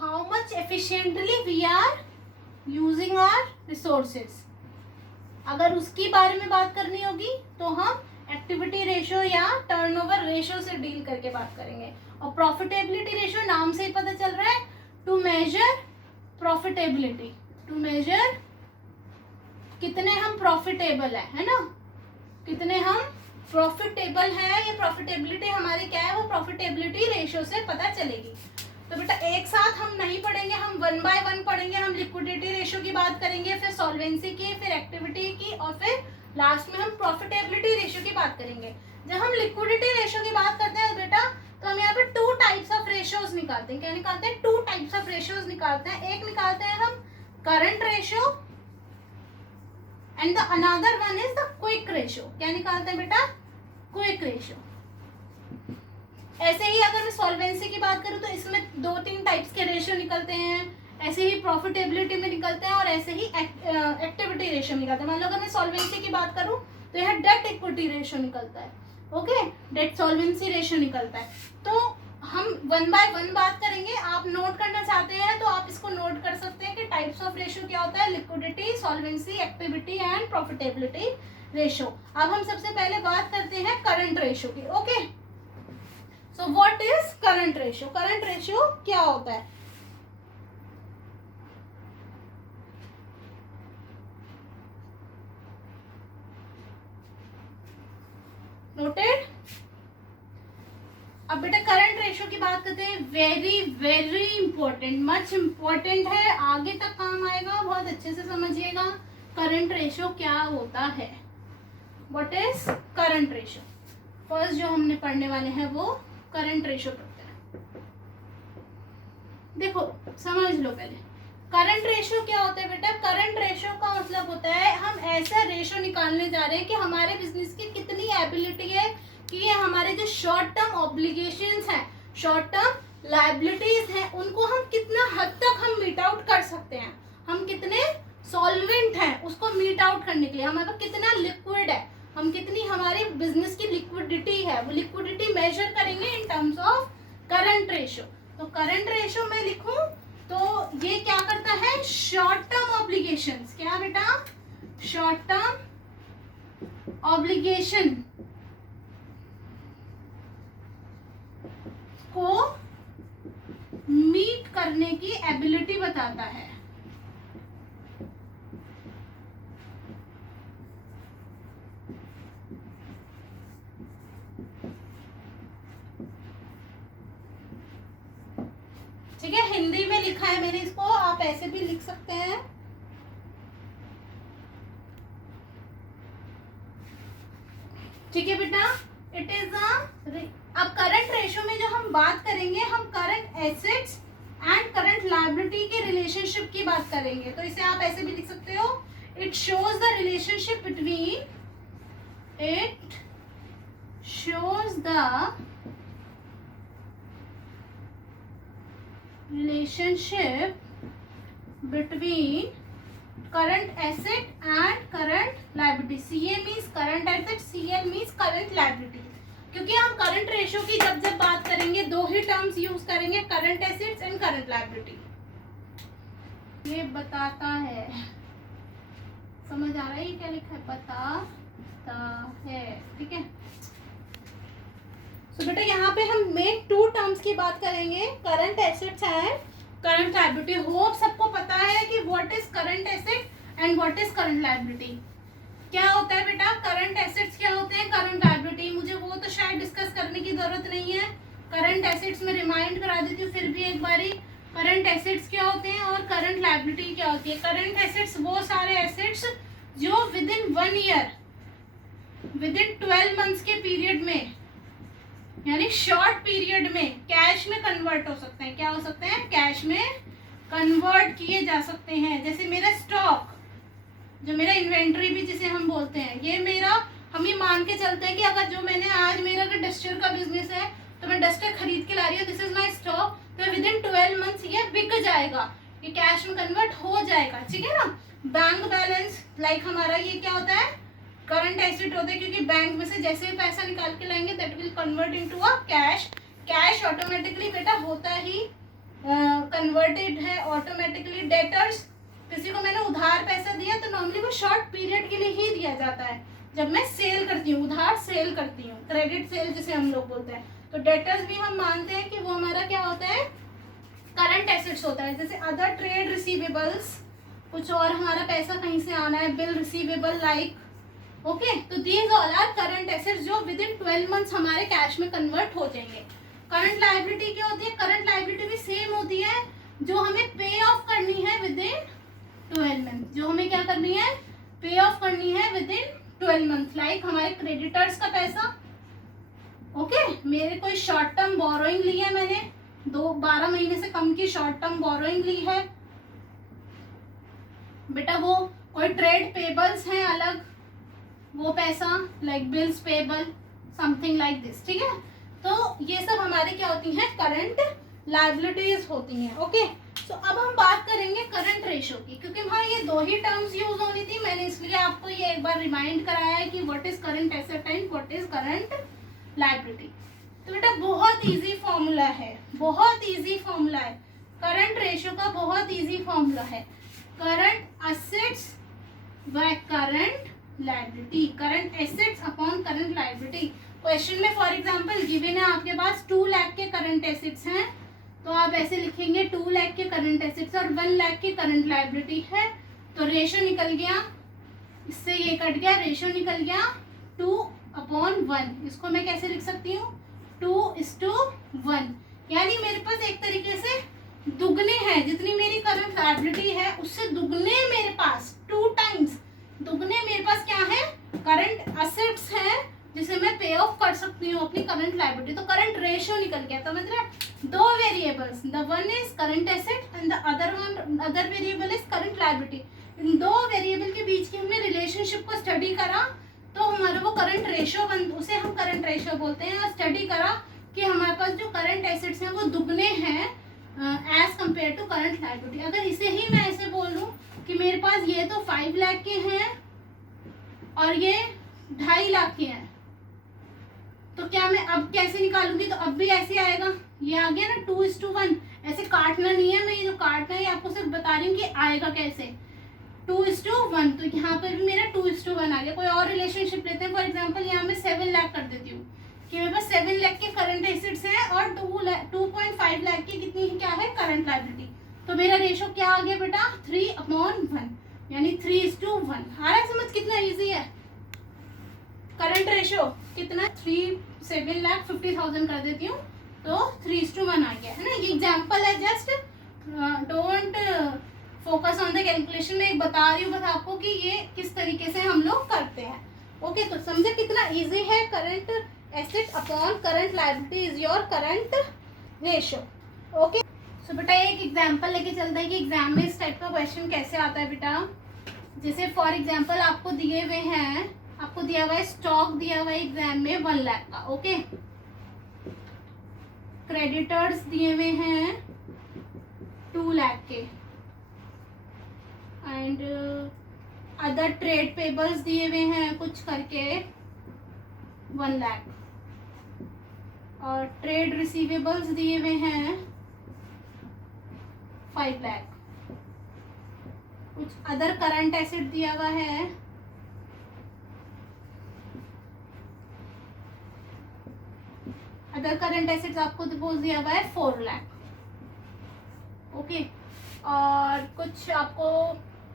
How much efficiently we are using our resources. अगर उसकी बारे में बात करनी होगी तो हम एक्टिविटी रेशियो या टर्नओवर रेशियो से डील करके बात करेंगे। और प्रॉफिटेबिलिटी रेशियो नाम से ही पता चल रहा है, to measure profitability, to measure कितने हम प्रॉफिटेबल है ना, कितने हम प्रॉफिटेबल है। ये प्रॉफिटेबिलिटी हमारी क्या है, वो प्रॉफिटेबिलिटी रेशियो से पता चलेगी। तो बेटा एक साथ हम नहीं पढ़ेंगे, हम वन बाय वन पढ़ेंगे। हम लिक्विडिटी रेशियो की बात करेंगे, फिर सॉल्वेंसी की, फिर एक्टिविटी की, और फिर लास्ट में हम प्रॉफिटेबिलिटी रेशियो की बात करेंगे। जब हम लिक्विडिटी रेशियो की बात करते हैं बेटा, तो हम यहाँ पे टू टाइप्स ऑफ रेशियोज निकालते हैं। क्या निकालते हैं? टू टाइप्स ऑफ रेशियोज निकालते हैं। एक निकालते हैं हम current ratio and the another one is the quick ratio. क्या निकालते हैं बेटा? Quick ratio. ऐसे ही अगर मैं सॉल्वेंसी की बात करूं तो इसमें दो तीन टाइप्स के रेशियो निकलते हैं, ऐसे ही प्रॉफिटेबिलिटी में निकलते हैं और ऐसे ही एक्टिविटी रेशियो निकलते हैं। मान लो अगर मैं सॉल्वेंसी की बात करूं तो यहाँ डेट इक्विटी रेशियो निकलता है, ओके, डेट सॉल्वेंसी रेशियो निकलता है। तो हम वन बाय वन बात करेंगे। आप नोट करना चाहते हैं तो आप इसको नोट कर सकते हैं कि टाइप्स ऑफ रेशियो क्या होता है, liquidity, solvency, activity and profitability ratio. अब हम सबसे पहले बात करते हैं करंट रेशियो की, okay. So what is current ratio? Current ratio क्या होता है? नोटेड। अब बेटा करंट रेशियो की बात करते हैं। Very very important, much important है, आगे तक काम आएगा, बहुत अच्छे से समझिएगा। करंट रेशियो क्या होता है? What is current ratio? First जो हमने पढ़ने वाले हैं वो करंट रेशियो पढ़ते हैं। देखो समझ लो पहले, करंट रेशियो क्या होता है बेटा? करंट रेशियो का मतलब होता है हम ऐसा रेशियो निकालने जा रहे हैं कि हमारे बिजनेस की कितनी एबिलिटी है कि ये हमारे जो शॉर्ट टर्म ऑब्लिगेशंस हैं, शॉर्ट टर्म लायबिलिटीज हैं, उनको हम कितना हद तक हम मीट आउट कर सकते हैं, हम कितने सॉल्वेंट हैं उसको मीट आउट करने के लिए, हमारा कितना लिक्विड है, हम कितनी हमारी बिजनेस की लिक्विडिटी है, वो लिक्विडिटी मेजर करेंगे in terms of current ratio. तो करंट रेशियो में लिखूं तो ये क्या करता है? शॉर्ट टर्म ऑब्लिगेशंस, क्या बेटा? शॉर्ट टर्म ऑब्लिगेशन को मीट करने की एबिलिटी बताता है। ठीक है, हिंदी में लिखा है मैंने इसको, आप ऐसे भी लिख सकते हैं। ठीक है बेटा, इट इज अब करंट रेशियो में जो हम बात करेंगे, हम current assets and current liability के रिलेशनशिप की बात करेंगे। तो इसे आप ऐसे भी लिख सकते हो, it shows the relationship between, it shows the relationship between current asset and current liability. CA means current asset, CL means current liability. क्योंकि हम करंट रेशियो की जब जब बात करेंगे दो ही टर्म्स यूज करेंगे, current assets and current liability. ये बताता है, समझ आ रहा है ये क्या लिखा है? बताता है, ठीक है। तो बेटा यहाँ पे हम मेन टू टर्म्स की बात करेंगे, current assets and current liability. Hope सबको पता है कि what is current asset and what is current liability. क्या होता है बेटा? करंट एसेट्स क्या होते हैं, करंट लायबिलिटी, मुझे वो तो शायद डिस्कस करने की जरूरत नहीं है। करंट एसेट्स में रिमाइंड करा देती हूँ फिर भी एक बारी, करंट एसेट्स क्या होते हैं और करंट लायबिलिटी क्या होती है। करंट एसेट्स वो सारे एसेट्स जो with in 1 year, with in 12 months के पीरियड में, यानी शॉर्ट पीरियड में कैश में कन्वर्ट हो सकते हैं। क्या हो सकते हैं? कैश में कन्वर्ट किए जा सकते हैं। जैसे मेरा स्टॉक, जो मेरा इन्वेंट्री भी जिसे हम बोलते हैं, ये मेरा, हम ये मान के चलते हैं कि अगर जो मैंने आज, मेरा अगर डस्टर का बिजनेस है तो मैं डस्टर खरीद के ला रही हूँ, दिस इज माई स्टॉक, तो विद इन 12 मंथ्स ये बिक जाएगा, ये कैश में कन्वर्ट हो जाएगा, ठीक है ना। बैंक बैलेंस लाइक हमारा ये क्या होता है? करंट एसेट होता है, क्योंकि बैंक में से जैसे ही पैसा निकाल के लाएंगे that will convert into a cash. Cash automatically बेटा होता ही कन्वर्टेड है ऑटोमेटिकली। डेटर्स, किसी को मैंने उधार पैसा दिया तो नॉर्मली वो शॉर्ट पीरियड के लिए ही दिया जाता है जब मैं सेल करती हूँ, उधार सेल करती हूँ, क्रेडिट सेल जिसे हम लोग बोलते हैं। तो डेटर्स भी हम मानते हैं कि वो हमारा क्या होता है, करंट एसेट्स होता है। जैसे अदर ट्रेड रिसीवेबल्स, कुछ और हमारा पैसा कहीं से आना है, बिल रिसीवेबल लाइक, ओके। तो these all are current assets जो विद इन 12 मंथ्स हमारे कैश में कन्वर्ट हो जाएंगे। करंट लायबिलिटी क्या होती है, करंट लायबिलिटी भी सेम होती है, जो हमें पे ऑफ करनी है विद इन 12 मंथ, जो हमें क्या करनी है, पे ऑफ करनी है विद इन 12 मंथ। लाइक हमारे क्रेडिटर्स का पैसा, ओके। मेरे कोई शॉर्ट टर्म बोरोइंग ली है, मैंने 12 महीने से कम की शॉर्ट टर्म बोरोइंग ली है बेटा, वो कोई ट्रेड पेबल्स हैं अलग, वो पैसा like bills payable something like this, ठीक है। तो ये सब हमारे क्या होती हैं, करंट लायबिलिटीज होती हैं, ओके। सो अब हम बात करेंगे करंट रेशो की, क्योंकि वहाँ ये दो ही टर्म्स यूज होनी थी, मैंने इसलिए आपको ये एक बार रिमाइंड कराया है कि what is current asset and what is current liability. तो बेटा बहुत इजी फॉर्मूला है, बहुत इजी फॉर्मूला है करंट रेशो का, बहुत इजी फॉर्मूला है, current assets by current liability, current assets upon current liability. Question में फॉर एग्जांपल गिवन है आपके पास 2 लाख के करंट एसेट्स हैं, तो आप ऐसे लिखेंगे 2 लाख के करंट एसेट्स और 1 लाख की करंट लायबिलिटी है, तो रेशो निकल गया, इससे ये कट गया, रेशो निकल गया 2/1। इसको मैं कैसे लिख सकती हूँ, 2:1, यानी मेरे पास एक तरीके से दुगने हैं, जितनी मेरी करंट लायबिलिटी है उससे दुगने मेरे पास 2 टाइम्स दुगने मेरे पास क्या है, करंट असेट्स है, जिसे मैं पे ऑफ कर सकती हूँ अपनी करंट लायबिलिटी। तो करंट रेशियो निकल गया। तो मतलब 2 variables, the one is current asset and the other variable is current liability. In 2 variable के बीच की हमने रिलेशनशिप को स्टडी करा, तो हमारा वो करंट रेशियो उसे हम करंट रेशियो बोलते हैं। और स्टडी करा कि हमारे पास जो करंट एसेट्स हैं वो दुगने हैं as compare to current liability. अगर इसे ही मैं ऐसे बोल दूं कि मेरे पास ये तो 5 लाख के हैं और ये 2.5 लाख के हैं, तो क्या मैं अब कैसे निकालूंगी, तो अब भी ऐसे आएगा, ये आ गया ना 2:1। ऐसे काटना नहीं है, मैं ये जो काटना है आपको सिर्फ बता रही हूँ कि आएगा कैसे, 2:1। तो यहाँ पर भी मेरा 2:1 आ गया। कोई और रिलेशनशिप लेते हैं, फॉर एग्जाम्पल यहाँ मैं 7 लाख कर देती हूँ कि मेरे पास 7 लाख के करंट एसेट्स हैं और 2.5 लाख की कितनी क्या है, करंट लायबिलिटी। तो मेरा रेशो क्या आ गया बेटा, 3/1, यानी 3:1। आ रहा है समझ, कितना इजी है। करंट रेशो कितना, 7,50,000 कर देती हूँ, तो 3:1 आ गया है ना। ये एग्जाम्पल है, just don't focus on the calculation. में एक बता रही हूँ बस आपको कि ये किस तरीके से हम लोग करते हैं, ओके। तो समझे कितना इजी है, current asset upon current liability is your current ratio, okay. So बेटा एक एग्जांपल लेके चलते हैं कि एग्जाम में इस टाइप का क्वेश्चन कैसे आता है बेटा। जैसे फॉर एग्जांपल आपको दिए हुए हैं, आपको दिया हुआ है स्टॉक दिया हुआ है एग्जाम में 1 लाख का, ओके। क्रेडिटर्स दिए हुए हैं 2 लाख के एंड अदर ट्रेड पेबल्स दिए हुए हैं कुछ करके 1 लाख और ट्रेड रिसीवेबल्स दिए हुए हैं 5 लाख। कुछ अदर करंट एसेट दिया हुआ है अदर करंट एसेट्स आपको सपोज दिया हुआ है 4 लाख, ओके। और कुछ आपको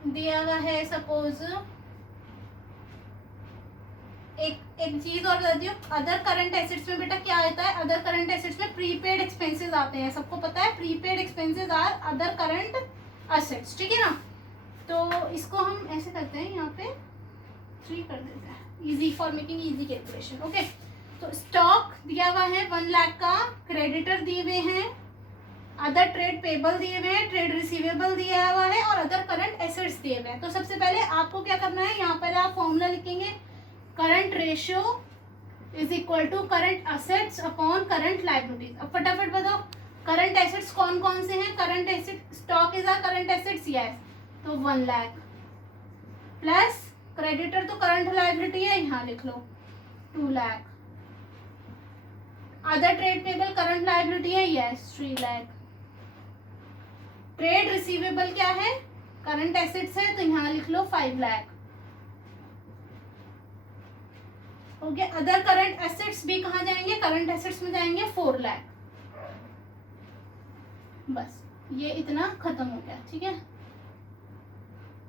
दिया हुआ है सपोज एक चीज और बता दी, अदर करंट एसेट्स में बेटा क्या आता है, अदर करंट एसेट्स में प्रीपेड एक्सपेंसेस आते हैं, सबको पता है prepaid expenses are other current assets, ठीक है ना। तो इसको हम ऐसे करते हैं, यहाँ पे 3 कर देते हैं, easy for making easy calculation, okay. तो स्टॉक दिया हुआ है 1 लाख का, क्रेडिटर दिए हुए हैं, अदर ट्रेड पेबल दिए हुए हैं, ट्रेड रिसीवेबल दिया हुआ है और अदर करंट एसेट्स दिए हुए हैं। तो सबसे पहले आपको क्या करना है, यहाँ पर आप फॉर्मूला लिखेंगे, current ratio is equal to current assets upon current liabilities. अब फटाफट बताओ करंट एसेट्स कौन कौन से हैं, current asset stock is a current assets, yes, तो 1 लाख प्लस क्रेडिटर तो करंट लायबिलिटी है, यहाँ लिख लो 2 lakh, other trade payable current liability है, यस 3 लाख, ट्रेड रिसीवेबल क्या है, करंट एसेट्स है, तो यहाँ लिख लो 5 lakh. Okay, other current assets भी कहाँ जाएंगे, करंट एसेट्स में जाएंगे 4 लाख। बस ये इतना खत्म हो गया, ठीक है,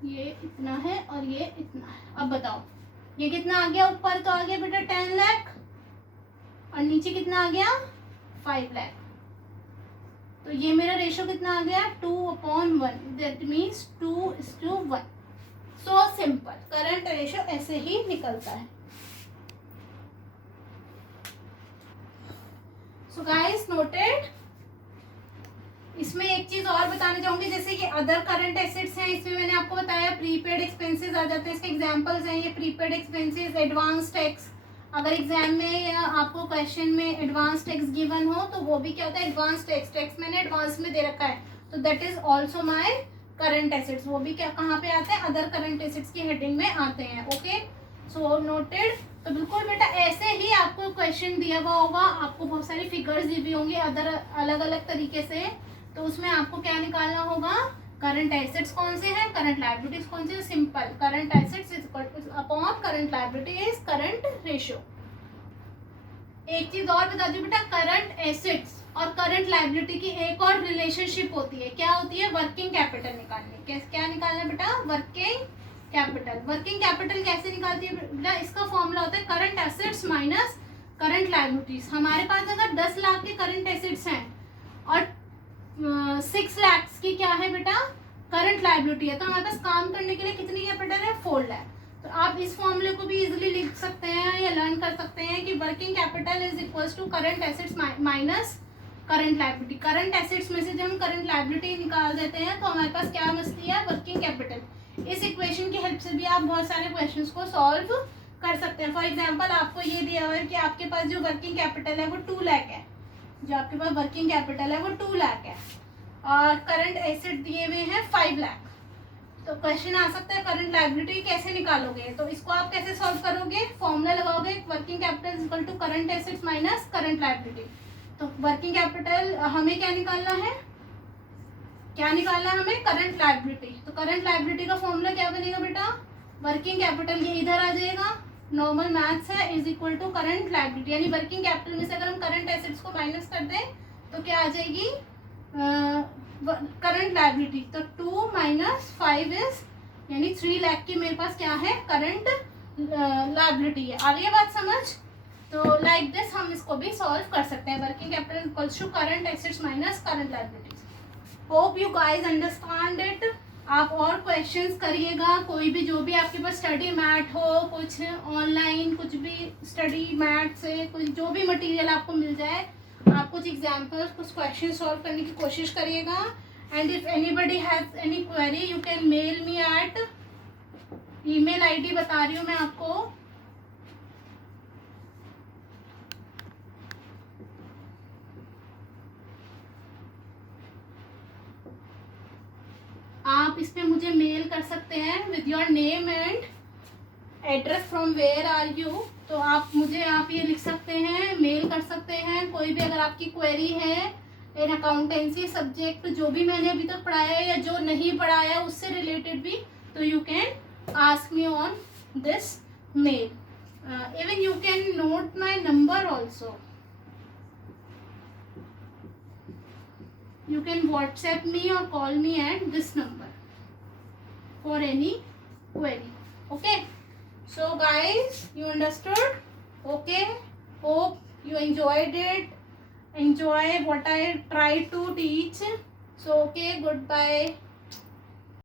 ये इतना है और ये इतना है। अब बताओ ये कितना आ गया, ऊपर तो आ गया बेटा 10 लाख और नीचे कितना आ गया 5 लाख। तो ये मेरा रेशो कितना आ गया 2/1, that means 2:1। So simple, current ratio ऐसे ही निकलता है। So guys noted. इसमें एक चीज और बताना चाहूंगी, जैसे ये अदर करंट एसेट्स हैं, इसमें मैंने आपको बताया प्रीपेड एक्सपेंसेस आ जाते हैं। इसके एग्जांपल्स हैं ये प्रीपेड एक्सपेंसेस, एडवांस टैक्स। अगर एग्जाम में या आपको क्वेश्चन में एडवांस टैक्स गिवन हो तो वो भी क्या होता है, एडवांस टैक्स। टैक्स मैंने एडवांस में दे रखा है, तो that is also my current assets. वो भी क्या कहाँ पे आते हैं, अदर करंट एसेट्स की हेडिंग में आते हैं। ओके, सो नोटेड। तो बिल्कुल बेटा ऐसे ही आपको क्वेश्चन दिया हुआ होगा, आपको बहुत सारी फिगर्स दी हुई होंगी अदर अलग अलग तरीके से, तो उसमें आपको क्या निकालना होगा, करंट एसेट्स कौन से हैं, करंट लायबिलिटीज कौन से। Simple, current assets is upon current liability is current ratio. एक चीज और बता दूं बेटा, करंट एसेट्स और करंट लायबिलिटी की एक और रिलेशनशिप होती है। क्या होती है, वर्किंग कैपिटल निकालनी। क्या निकालना बेटा, वर्किंग कैपिटल। वर्किंग कैपिटल कैसे निकालती है बेटा, इसका फॉर्मूला होता है current assets minus current liabilities. हमारे पास अगर 10 लाख के करंट एसेट्स हैं और 6 लाख की क्या है बेटा, करंट लायबिलिटी है, तो हमारे पास काम करने के लिए कितनी कैपिटल है, 4 लाख। तो आप इस फॉर्मूले को भी इजीली लिख सकते हैं या लर्न कर सकते हैं कि working capital is equals to current assets minus current liability. Current assets में से जब हम करंट लायबिलिटी निकाल देते हैं तो हमारे पास क्या बचती है, वर्किंग कैपिटल। इस इक्वेशन की हेल्प से भी आप बहुत सारे क्वेश्चंस को सॉल्व कर सकते हैं। फॉर एग्जाम्पल आपको ये दिया हुआ है कि आपके पास जो वर्किंग कैपिटल है वो 2 लाख है, जो आपके पास वर्किंग कैपिटल है वो 2 लाख है और करंट एसेट दिए हुए हैं 5 लाख। तो क्वेश्चन आ सकता है करंट लायबिलिटी कैसे निकालोगे, तो इसको आप कैसे सॉल्व करोगे, फॉर्मूला लगाओगे working capital equal to current assets minus current liability. तो वर्किंग कैपिटल हमें क्या निकालना है, हमें करंट लायबिलिटी। तो करंट लायबिलिटी का फॉर्मूला क्या बनेगा बेटा, वर्किंग कैपिटल ये इधर आ जाएगा, नॉर्मल मैथ्स है, is equal to current liability. यानी वर्किंग कैपिटल में से अगर हम करंट एसेट्स को माइनस कर दें तो क्या आ जाएगी, करंट लायबिलिटी। तो 2 माइनस 5 इज, यानी 3 लाख की मेरे पास क्या है, करंट लायबिलिटी है। आ रही है बात समझ। तो लाइक दिस हम इसको भी सॉल्व कर सकते हैं, working capital equals to current assets minus current liabilities. Hope you guys understand it. आप और क्वेश्चंस करिएगा, कोई भी जो भी आपके पास स्टडी मैट हो, कुछ ऑनलाइन कुछ भी स्टडी मैट से कुछ जो भी मटेरियल आपको मिल जाए, आप कुछ एग्जाम्पल्स कुछ क्वेश्चन सॉल्व करने की कोशिश करिएगा। And if anybody has any query you can mail me at, email ID बता रही हूँ मैं आपको, आप इस पे मुझे मेल कर सकते हैं with your name and address, from where are you. तो आप मुझे आप ये लिख सकते हैं, मेल कर सकते हैं। कोई भी अगर आपकी क्वेरी है इन अकाउंटेंसी सब्जेक्ट, जो भी मैंने अभी तक पढ़ाया है या जो नहीं पढ़ाया है उससे रिलेटेड भी, तो you can ask me on this mail. Even you can note my number also, you can WhatsApp me or call me at this number for any query. Okay, so guys you understood. Okay, hope you enjoyed it, enjoy what I tried to teach. So okay, goodbye.